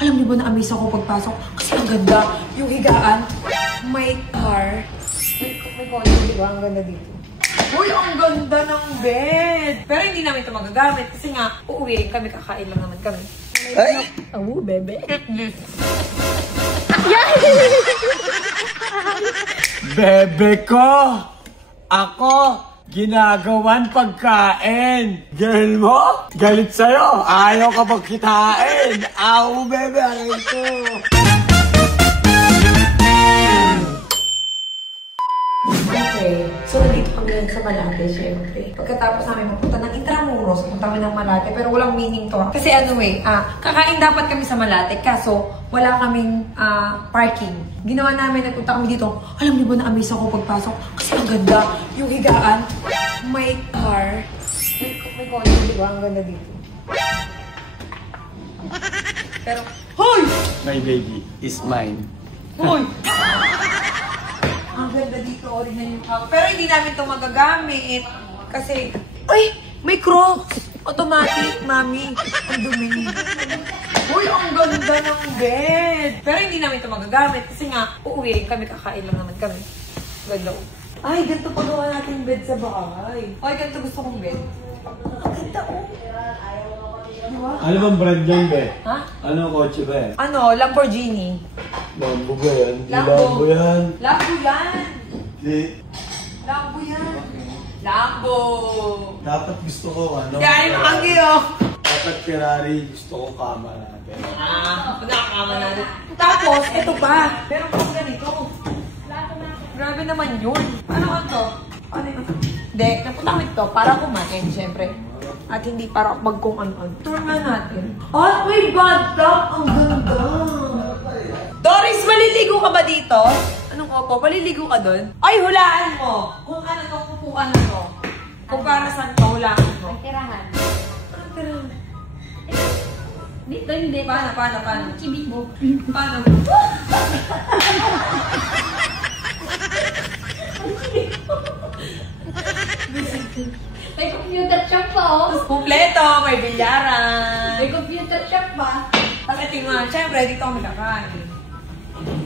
Alam niyo ba na-amaze ako pagpasok? Kasi ang ganda. Yung higaan, may car. May kotse, di ba? Ang ganda dito. Uy, ang ganda ng bed! Pero hindi namin ito magagamit kasi nga, uuwi rin kami, kakain lang naman kami. Ay! Bebe. Bebe ko! Ako! Ginagawan pagkain! Girl mo? Galit sa'yo! Ayaw ka pagkitain! Aw, bebe! Aray ko! Okay, so nandito kami lang sa Malate, syempre. Pagkatapos namin mapunta ng Intramuros, punta kami ng Malate, pero walang meaning to. Kasi anyway, kakain dapat kami sa Malate, kaso wala kaming parking. Ginawa namin, nagpunta kami dito. Alam niyo ba na-amaze ako pagpasok? Kasi ang ganda. Yung higaan, may car. May kotse, di ba? Ang ganda dito. Pero, hoy! My baby is mine. Hoy! Ang ganda dito, original yung house. Pero hindi namin ito magagamit. Kasi, uy! May Crocs! Automatic, mami. Ang dumi. Uy, ang ganda ng bed! Pero hindi namin ito magagamit. Kasi nga, uuwi rin kami, kakain lang naman kami. Ganda. Ay, ganito pagawa natin bed sa bahay. Ay, ganito gusto kong bed. Ang ganda, oh. Diba? Ano bang brand yan, be? Ha? Ano kotse ba eh? Ano, Lamborghini. Lambo ba yan? Hindi Lambo. Lambo yan. Lambo yan. Hindi. Lambo yan. Lambo. Dapat gusto ko ano? Yan yung anggi, oh. Dapat Ferrari, gusto ko kama natin. Pagkakama natin. Tapos, ito pa. Meron pang ganito. Grabe naman yun. Ano to? Ano yun? Hindi, napunta kami ito para kumain, syempre. At hindi para magkung ano-ano. Tour nga natin. Oh, may bathtub! Ang ganda! Doris, maliligo ka ba dito? Anong opo? Maliligo ka doon? Ay, hulaan mo! Kung ano itong upuan na to. Kung para saan ka, hulaan mo. Tirahan. Anong tirahan? Dito hindi. Paano? Kibig mo. Paano? May computer shop pa, oh. Tapos kumpleto, may bilyaran. May computer shop pa. Pagdating nga, syempre, dito kami kakain.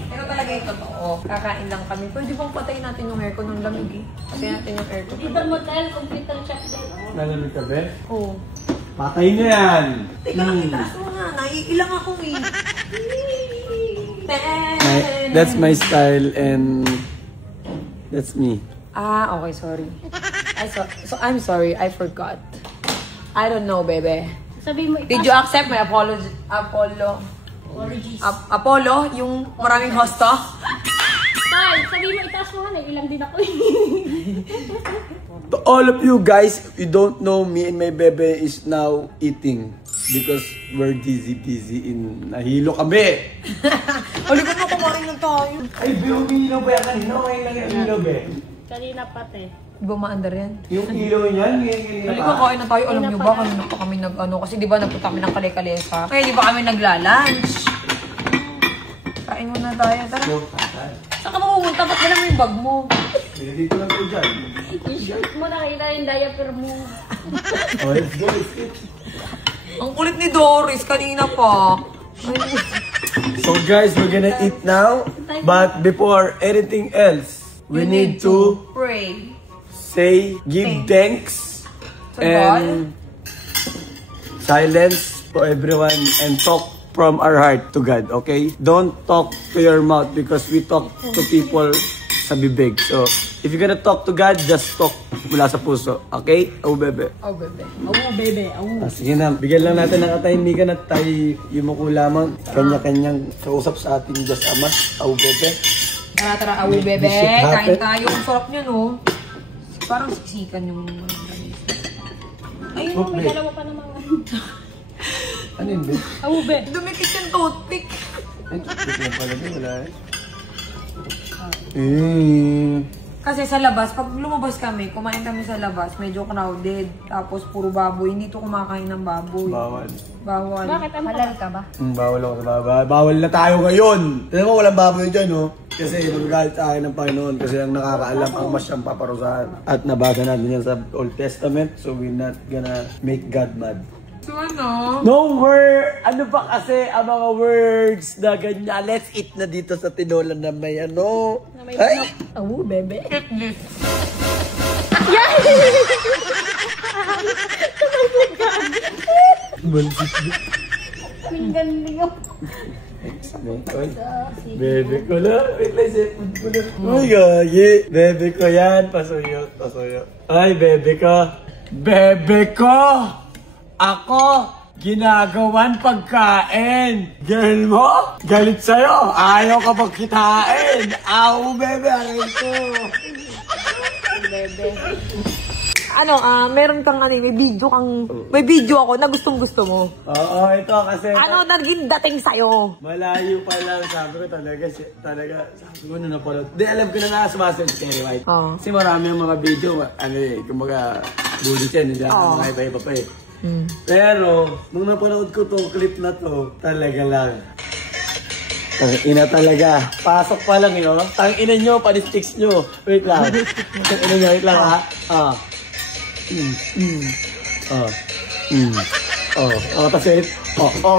Pero talaga yung totoo. Kakain lang kami. Pwede bang patayin natin yung aircon ng lamig eh? Patayin natin yung aircon. Dito motel, computer shop din. Nalamig ka, be? Oo. Patay na yan! Teka lang, itaas mo nga. Naiilang ako eh. That's my style and that's me. Ah, okay, sorry. I'm sorry, I forgot. I don't know, bebe. Sabi mo, Did you accept my Apollo? Apollo, yung maraming hosto? Tay, sabi mo, itaas mo nga, ilang din ako. To all of you guys, you don't know, me and my bebe is now eating because we're busy in nahilo kami. Halika na, kumain na tayo. Ay, umiilaw ba yan kanina? Okay lang yung ilaw, be. Kanina pati. Di ba maandar yan? Yung ilaw niyan, yung Halika, kain na tayo. Alam nyo ba, kanina pa kami nag-ano, kasi di ba napunta kami ng Kale-Kalesa. Kaya di ba kami nagla-lunch? Kain muna tayo, tara. Saan ka mapupunta? Ba't wala mo yung bag mo? Dito lang ko dyan. Yung shirt mo, nakita yung diaper mo. Oh, let's go, let's go. Ang kulit ni Doris, kanina pa. So guys, we're gonna eat now. But before anything else, we need to pray. say, give thanks To and silence for everyone and talk from our heart to God, okay? Don't talk to your mouth because we talk to people sa bibig. So, if you're gonna talk to God, just talk mula sa puso, okay? Aw, bebe. Oh, bebe. Bebe. Sige na, bigyan lang natin ng katahimikan at tayo yumuko lamang kanya-kanyang kausap sa ating Diyos Ama. Aw, bebe. Tara, awu, bebe. Kain tayo. Ang sarap niya, no? Parang siksikan yung... Ayun, may dalawa pa naman. Ano yun, be? Ube. Dumikit yung toothpick. Ay, bigyan pala din, wala eh. Kasi sa labas, pag lumabas kami, kumain kami sa labas, medyo crowded. Tapos puro baboy. Hindi to kumakain ng baboy. Bawal. Bawal. Bakit? Ano halal ka ba? Bawal ako sa baboy. Bawal na tayo ngayon. Tignan mo, walang baboy dyan, no? Kasi magagalit sa akin ng Panginoon kasi ang nakakaalam ang mas siyang paparusahan. At nabasa natin yan sa Old Testament, so we're not gonna make God mad. So ano? No word! Ano ba kasi ang mga words na ganyan? Let's eat na dito sa tinola na may ano. Na may Ay! manok. Oh, bebe. Eat this. Ang galing ako. Ay, bebe ko lang. Wait lang, sipon ko lang. Ay, gagi. Bebe ko yan. Pasuyot, pasuyot. Ay, bebe ko. Bebe ko! Ako, ginagawan pagkain. Girl mo, galit sa'yo. Ayaw ka pagkitain. Aw, bebe, aray ko. Bebe. Ano, meron kang ano, may video ako na gustong-gusto mo. Oo, ito kasi... Ano naging dating sa'yo? Malayo pa lang, sabi ko talaga, sabi ko na napanood. Di, alam ko na nga sumasunod si Cherry White. Oo. Kasi marami yung mga video, ano eh, kumbaga, bully siya, hindi Oo. mga iba-iba pa eh. Pero, nung napanood ko tong clip na to, talaga lang. Tangina talaga. Pasok pa lang yun. Tangina nyo, panisticks nyo. Wait lang. Tangina nyo, wait lang ha. Tapos wait.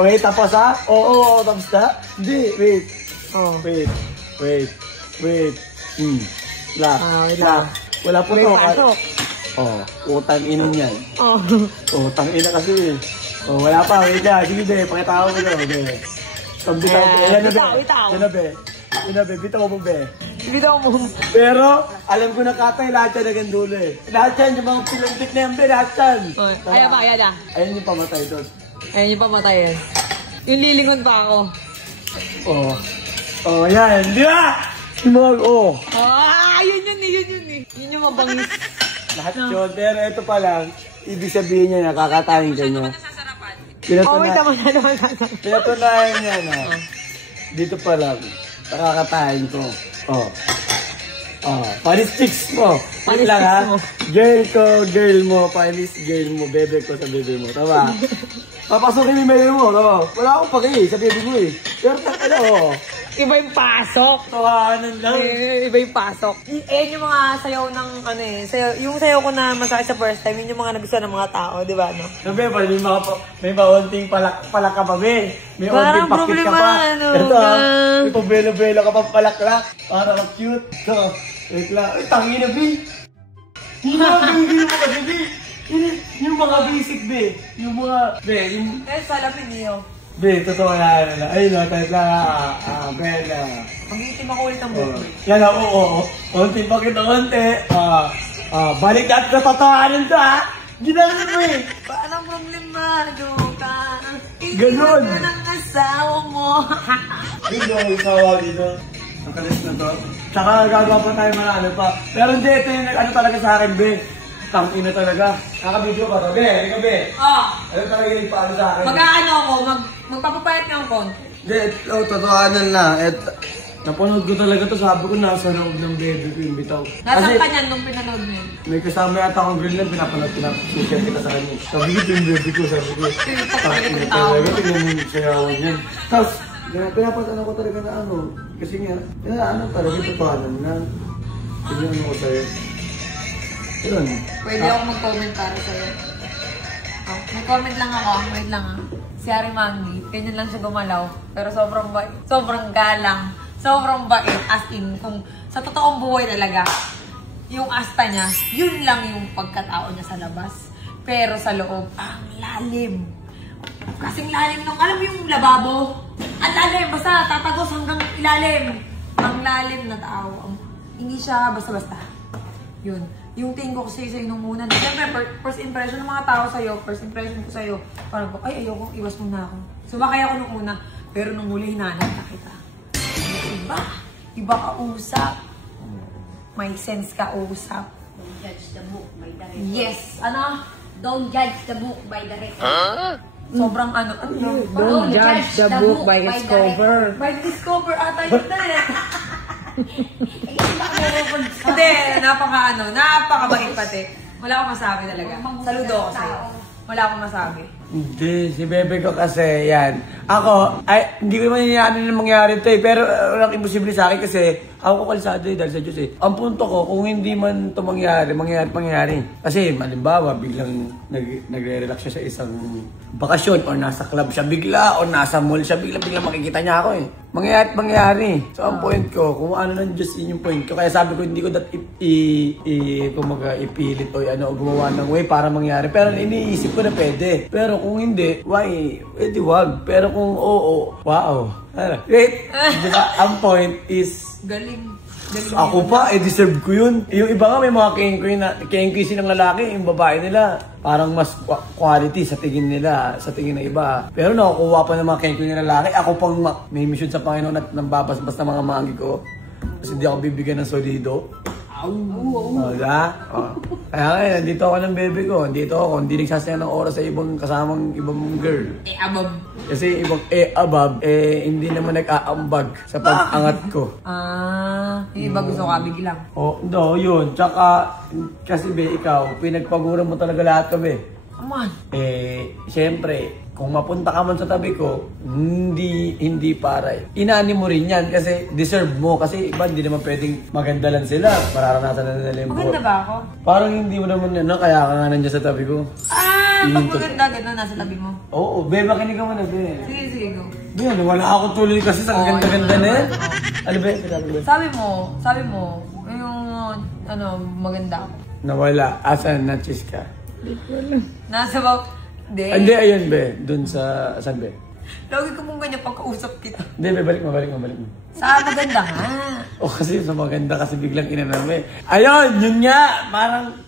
Wait, tapos ha? Tapos na? Hindi, wait. Wait. Wait lang. Wala po May to. pasok. Utang ina niyan. Utang ina kasi eh. Wala pa, wait lang. Sige be, pakita ko mo daw, be. Bitaw, be. Yan na, be. Bitaw. Yan na, be. Yan na, be. Bitaw mo, be. Bitaw mo. Pero, alam ko na katay, lahat yan hanggang dulo eh. Lahat yan, yung mga pilantik na yan, be, lahat yan. Ayan ba, ayan na. Ayun yung pamatay doon. Ayan yung pamatay yan. Yung lilingon pa ako. Yan. Di ba? Yung mga, Yun yun eh. Yun yung mabangis. lahat yun. Pero ito pa lang, ibig sabihin niya, nakakatayin ka niya. Wait naman. Pinatunayan niya na. Dito pa lang, nakakatayin ko. Panis chicks mo. Panis lang ha. mo. Girl ko, girl mo. Panis girl mo. Bebe ko sa bebe mo. Tama? Papasukin yung bebe mo. Tama? Wala akong pag-i sa bebe mo eh. Pero ano, Iba yung pasok. tawanan lang. Iba yung pasok. Yung mga sayaw ng ano eh. Yung sayaw ko na masakit sa first time, yun yung mga nagustuhan ng mga tao, di ba? No? Sabi pa, may maunting palak ka pa, be. May Parang unting pakit ka problema, pa. ano, Ito ha, may pabelo-belo ka pa palaklak. Para cute. So, wait lang. Ay, tangi na, be. Hindi mo kasi, be. Yung mga basic, be. Yung mga, be, yung... Salapin niyo. Be, totoo na. Ay, no, tayo lang. Bella. Mag-iitim ako ulit ang buhok. Yan ha, oo. Unting pakit na unti. Balik natin sa totohanan to, ha. Ginagawa mo eh. Anong problema, Joka? Ganon. Hindi ng asawa mo. Hindi ako isawa dito. Ang kalis na to. Tsaka gagawa pa tayo marami pa. Pero hindi, ito yung ano talaga sa akin, be. Tangina talaga. Nakabidyo ka to, be. Hindi ka, be. Ano talaga yung paano sa akin? Mag-ano ako, magpapapayat ng konti. Hindi, totohanan na. Napanood ko talaga to, sabi ko nasa loob ng bebe ko yung bitaw. Nasaan ka niyan nung pinanood mo yun? May kasama yata akong girl na pinapanood share kita sa kanya. Sabi ko yung bebe ko, sabi ko. Tangina talaga, tingnan mo yung sayawan yan. Tapos, pinapatano ko talaga na ano. Kasi nga, ano talaga yung totohanan na. Tingnan mo ko sa'yo. Yun. Pwede ako mag-comment para sa'yo. Mag-comment lang ako. Wait lang Si Ari Mangi, ganyan lang siya gumalaw. Pero sobrang bait. Sobrang galang. Sobrang bait. As in, kung sa totoong buhay talaga, yung asta niya, yun lang yung pagkatao niya sa labas. Pero sa loob, ang lalim. Kasing lalim nung, alam mo yung lababo? Ang lalim, basta tatagos hanggang ilalim. Ang lalim na tao. Hindi siya basta-basta. Yun. Yung tingin ko kasi sa'yo nung una. Siyempre, first impression ng mga tao sa'yo, first impression ko sa'yo, parang po, ay, ayoko, iwas muna ako. Sumakay ako nung una, pero nung huli, hinanap na kita. Iba ka usap. May sense ka usap. Don't judge the book by the rest. Yes, ano? Don't judge the book by the rest. Sobrang ano yun? Don't judge the book by its cover. By discover ata yun na eh. Hindi, napakabait pati. Wala akong masabi talaga. Saludo ako sa'yo. Wala akong masabi. Hindi, si bebe ko kasi, yan. Ako, ay, hindi ko naman yan na mangyari ito eh. Pero walang imposible sa akin kasi ako ko kalisado eh, dahil sa Diyos eh. Ang punto ko, kung hindi man ito mangyari. Kasi, malimbawa, biglang nagre-relax siya sa isang bakasyon or nasa club siya bigla or nasa mall siya bigla makikita niya ako eh. Mangyari. So, ang point ko, kung ano ng Diyos yun yung point ko. Kaya sabi ko, hindi ko ipilit o gumawa ng way para mangyari. Pero iniisip ko na pwede. Pero kung hindi, why? Edi wag. Pero kung oo, wow. Wait, diba? Ang point is, Galing. ako pa, deserve ko yun. Yung iba nga may mga kengkoy silang lalaki, yung babae nila, parang mas quality sa tingin nila, sa tingin ng iba. Pero nakukuha pa ng mga kengkoy na lalaki, ako pang may mission sa Panginoon at nambabasbas na mga mangi ko. Kasi hindi ako bibigyan ng solido. Kaya ngayon, nandito ako ng bebe ko. Nandito ako, hindi nagsasayang ng oras sa ibang kasamang ibang girl. Abab. Kasi ibang abab, hindi naman nag-aambag sa pag-angat ko. Yung iba gusto ka biglang. No, yun. Tsaka, kasi ikaw, pinagpaguran mo talaga lahat ka, Aman. Siyempre, kung mapunta ka man sa tabi ko, hindi para. Inani mo rin yan kasi deserve mo. Kasi iba, hindi naman pwedeng maganda lang sila. Mararanasan na nila yung Maganda ba ako? Parang hindi mo naman kaya ka nga nandiyan sa tabi ko. Pag maganda, gano'n, nasa tabi mo. Oo, makinig ka man na, Sige, go. Wala ako tuloy kasi sa ganda-ganda na yan. Ano ba? Sabi mo, yung, maganda ako. Nawala. Asan na chis ka? Nasa ba? Hindi, ayun, Dun sa, saan, Lagi ko mong ganyan pagkausap kita. Hindi, balik mo. Sa maganda nga. Kasi sa maganda kasi biglang inanami. Ayun, yun nga.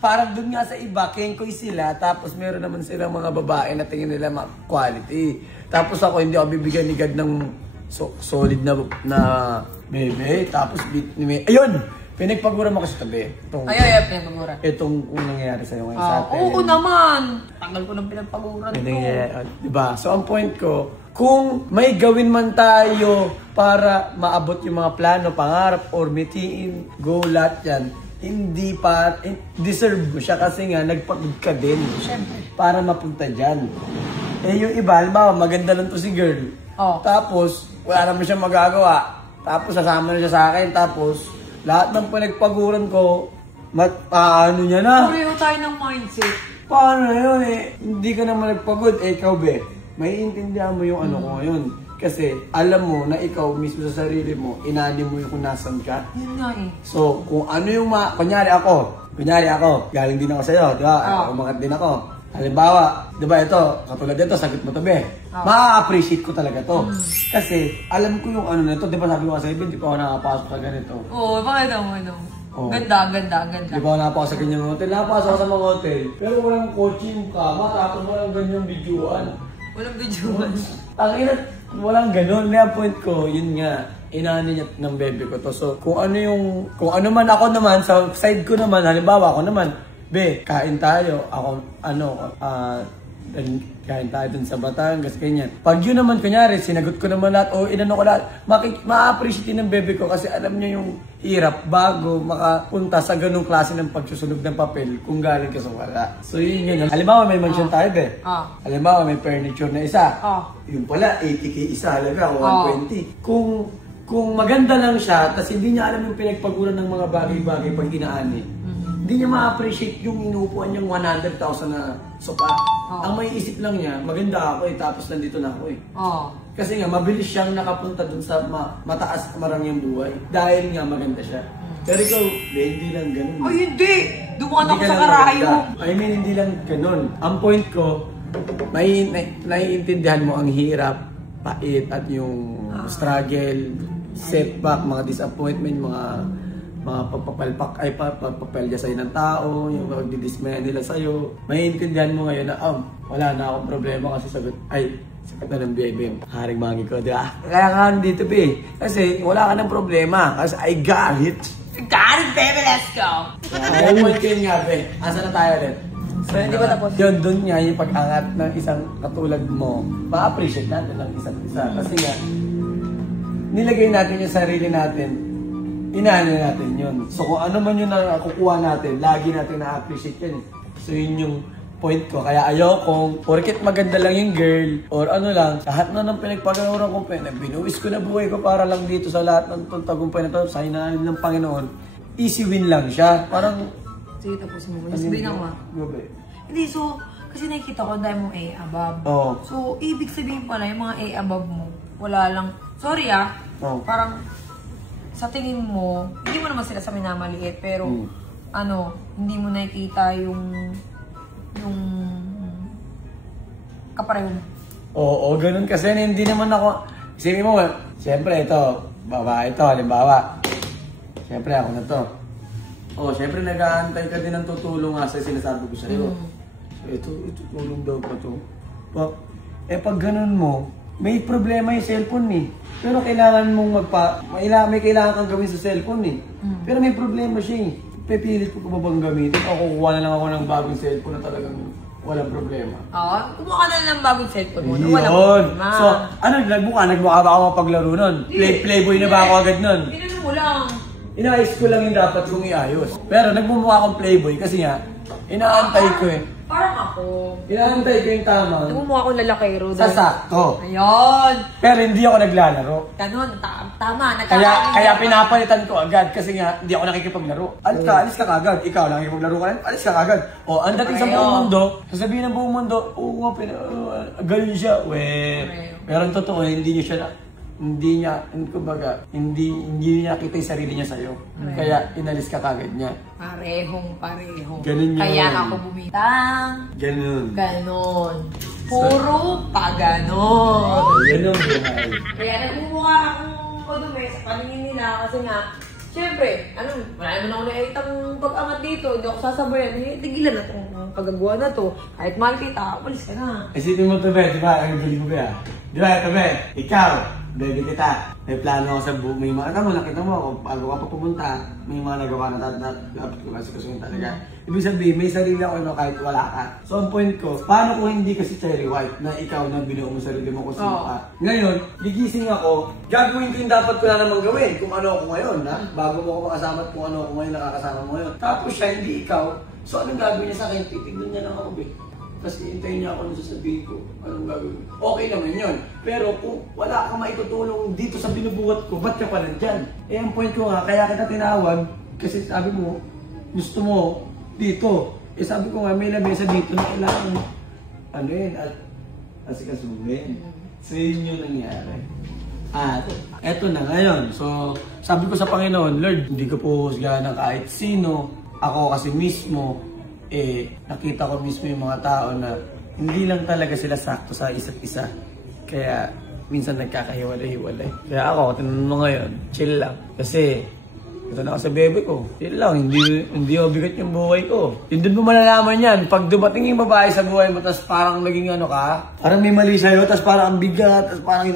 Parang dun nga sa iba, kengkoy sila. Tapos meron naman silang mga babae na tingin nila quality. Tapos ako, hindi ako bibigyan ni God ng solid na bebe. Tapos, ayun! Pinagpaguran mo kasi tabi. Pinagpaguran. Itong nangyayari sa'yo ngayon sa atin. Oo naman. Tagal ko ng pinagpaguran ko. Diba? So, ang point ko, kung may gawin man tayo para maabot yung mga plano, pangarap, or mitiin, goal, lahat yan, deserve mo siya kasi nga, nagpagod ka din. Siyempre. Para mapunta dyan. Yung iba, halimbawa, maganda lang to si girl. Tapos, wala naman siya magagawa. Tapos, sasama na siya sa akin. Tapos, lahat ng pinagpaguran ko, paano niya na? Pareho tayo ng mindset. Paano na yun Hindi ka naman nagpagod. Ikaw may intindihan mo yung ko ngayon. Kasi alam mo na ikaw mismo sa sarili mo, inani mo yung kung nasan ka. Yun nga So, kung ano yung kunyari ako, galing din ako sa'yo, di ba? Umangat din ako. Halimbawa, di ba ito, katulad dito, sagot mo to, ma-appreciate ko talaga to. Kasi, alam ko yung na ito, di ba sabi ko sa ibig, di pa ako nakapasok sa ganito. Oo, bakit mo? Ganda. Di ba ako nakapasok sa ganyang hotel? Nakapasok ako sa mga hotel. Pero walang kotse yung kama, tapos walang ganyang videoan. Walang videoan. Walang ganun. May point ko, yun nga, inani niya ng bebe ko to. So, kung ano man ako naman, sa side ko naman, halimbawa ako naman, kain tayo. Ako, kain tayo dun sa Batangas, ganyan. Pag yun naman, kunyari, sinagot ko naman lahat, o inano ko lahat, ma-appreciate ng bebe ko kasi alam niya yung hirap bago makapunta sa ganung klase ng pagsusunog ng papel kung galing ka sa wala. So yun yun. Halimbawa, may mansion tayo, Halimbawa, may furniture na isa. Yun pala, 80K isa, halaga, o 120. Kung maganda lang siya, tas hindi niya alam yung pinagpaguran ng mga bagay-bagay pag inaani, hindi niya ma-appreciate yung inuupuan niyang 100,000 na sopa. Ang may isip lang niya, maganda ako tapos nandito na ako Kasi nga, mabilis siyang nakapunta dun sa mataas marangyang buhay. Dahil nga, maganda siya. Pero ikaw, hindi lang ganun. Ay, hindi! Dumaan ako sa karayo. Hindi lang ganun. Ang point ko, naiintindihan mo ang hirap, pait, at yung struggle, setback, mga disappointment, mga pagpapalya sa'yo ng tao, yung magdidismaya nila sa'yo. Maiintindihan mo ngayon na, wala na akong problema kasi sagot na ng bebe. Haring mangi ko, di ba? Kaya nga dito, kasi wala ka ng problema. Kasi I got it. Got it, baby, let's go! Kaya point ko yun nga, Asa na tayo rin? So, hindi ba tapos? Yun, dun nga yung pag-angat ng isang katulad mo, ma-appreciate natin ng isa't isa. Kasi nga, nilagay natin yung sarili natin, inaano natin yun. So kung ano man yung nakukuha natin, lagi natin na-appreciate yan. So yun yung point ko. Kaya ayokong, porket maganda lang yung girl, or ano lang, lahat na ng pinagpagaluran ko, binuwis ko na buhay ko para lang dito sa lahat ng tagumpay na to, sa hinahanap ng Panginoon, easy win lang siya. Parang, sige, tapusin mo. Sabihin ako. Gabi. Hindi, so, kasi nakikita ko dahil mo A above. Oo. So, ibig sabihin pala, yung mga A above mo, wala lang, sorry Oo. parang, sa tingin mo, hindi mo naman sila sa minamaliit, pero, hindi mo nakikita yung kapareho mo. Oo, ganun kasi hindi naman ako, isipin mo, siyempre ito, babae ito, halimbawa, siyempre ako na to. Oh, siyempre nag-aantay ka din ng tutulong nga sa sinasabi ko sa'yo. So, ito tulong daw pa to. Pag ganun mo, may problema yung cellphone eh. Pero kailangan mong may kailangan kang gawin sa cellphone eh. Pero may problema siya eh. Pipilit ko pa bang gamitin o kukuha na lang ako ng bagong cellphone na talagang walang problema. Oo, kumuha ka na lang ng bagong cellphone mo. Yun. Walang problema. So, nagmukha ba ako mapaglaro nun? Playboy na ba ako agad nun? Ginano mo lang. Inaayos ko lang yung dapat kong iayos. Pero nagmumukha akong playboy kasi nga, inaantay ko eh. Parang ako. Inaantay ko yung tama. Nagmumukha akong lalakero. Sasakto. Ayun. Pero hindi ako naglalaro. Ganon, tama. Kaya pinapalitan ko agad kasi nga hindi ako nakikipaglaro. Alis ka kagad. Ikaw nakikipaglaro ka rin, alis ka kagad. O, ang dating sa buong mundo, sasabihin ng buong mundo, oo nga, galing siya. Pero ang totoo, hindi niya kita yung sarili niya sa'yo. Kaya inalis ka kagad niya. Pareho. Ganun yun. Kaya ako bumitang. Ganon. Puro pa ganon. Yan ang buhay. Kaya nagmumukha akong madumi sa paningin nila kasi nga, siyempre, wala naman ako nakitang pag-angat dito, hindi ako sasabayan, tigilan na itong pagagawa na to. Kahit mahal kita, umalis ka na. Isipin mo ito, Be, di ba? Ang galing mo, Be, di ba, ito, Be, ikaw, baby kita, may plano ako sa may mga, nakita mo ako, bago ka pa pumunta, may mga nagawa na dapat ko kasi kasuhin talaga. Ibig sabihin, may sarili ako kahit wala ka. So, ang point ko, paano kung hindi kasi cherry white na ikaw na binuo mo sarili mo kung sino ka? Ngayon, gigising ako, gagawin ko yung dapat ko na naman gawin kung ano ako ngayon, ha? Bago mo ako makasama at kung ano ako ngayon, nakakasama mo ngayon. Tapos siya, hindi ikaw. So, anong gagawin niya sa akin? Titignan niya lang ako, Be. Tapos iintayin niya ako nung sasabihin ko, anong gagawin? Okay naman yun. Pero kung wala kang maitutulong dito sa binubuhat ko, ba't ka pa nandyan? Ang point ko nga, kaya kita tinawag, kasi sabi mo, gusto mo dito. Sabi ko nga, may lamesa dito na kailangan, asikasuhin. So yun yung nangyari. At eto na ngayon. So sabi ko sa Panginoon, Lord, hindi ko po husgahan ng kahit sino. Ako kasi mismo, nakita ko mismo yung mga tao na hindi lang talaga sila sakto sa isa't isa. Kaya minsan nagkakahiwalay-hiwalay. Kaya ako, tinanong mo ngayon, chill lang. Kasi ito na ako sa bebe ko. Chill lang, hindi mabigat yung buhay ko. Yung doon mo malalaman yan. Pag dumating yung babae sa buhay mo, tapos parang naging parang may mali sa'yo, tapos parang ang bigat, tapos parang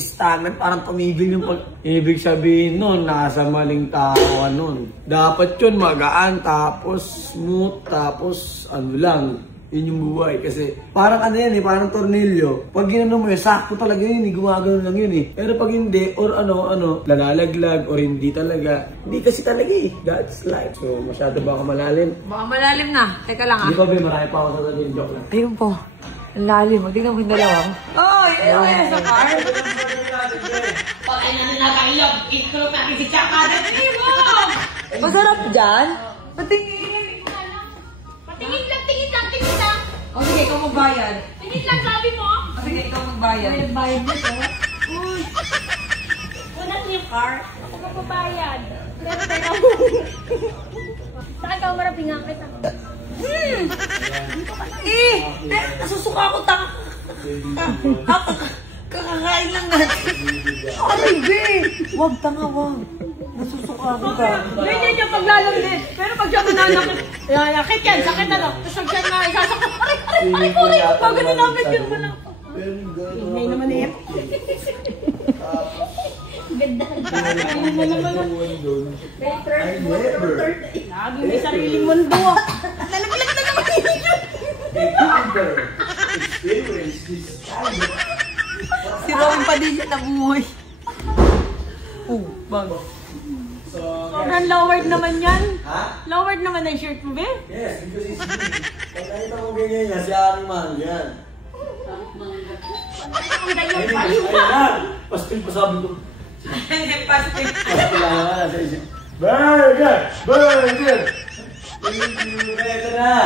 stagnant, parang tumigil yung ibig sabihin nun, nasa maling tao nun. Dapat yun magaan, tapos smooth, tapos lang. Yun yung buhay. Kasi parang parang tornilyo. Pag ginano mo sakto talaga yun, gumagano lang yun Pero pag hindi, or lalalaglag, or hindi talaga, hindi kasi talaga That's life. So, masyado ba ako malalim? Baka malalim na. Teka lang Hindi pa, Be, marami pa ako sasabihin. Joke lang. Ayun po. Ang lalim. Tingnan mo yung dalawa. Ayun sa car. Pag na nakailag, ito natin si Chakada. Masarap dyan? Patingin. Tingin lang. O sige, ikaw magbayad. Tingin lang, sabi mo. O sige, ikaw magbayad. Bayad mo to. Una yung car. Ako magbabayad. Saan ka umarapin nga kita? Nasusuka ako kakakain lang natin. Aray, Be! Wag, wag. Nasusuka ako ka. Ganyan yung paglalamit. Pero pag siya nananakit yan, sakit Tapos pag siya na isasakit, aray, pag nananakit yun mo lang. Ingay naman yan. Ganda. Ano mo naman. Lagi may sariling mundo. Nalaglag na naman yun. Si Robin Padilla na buhay. Bago. Sobrang lowered naman yan. Ha? Lowered naman ang shirt mo, be. Yes, because it's me. Pag nakita mo ganyan yan, si Aring Man, yan. Ang ganyan pa. Ayun na! Pastil pa sabi ko. Hindi, pastil. Pastil lang naman nasa isip. Burger! Burger! Ito na!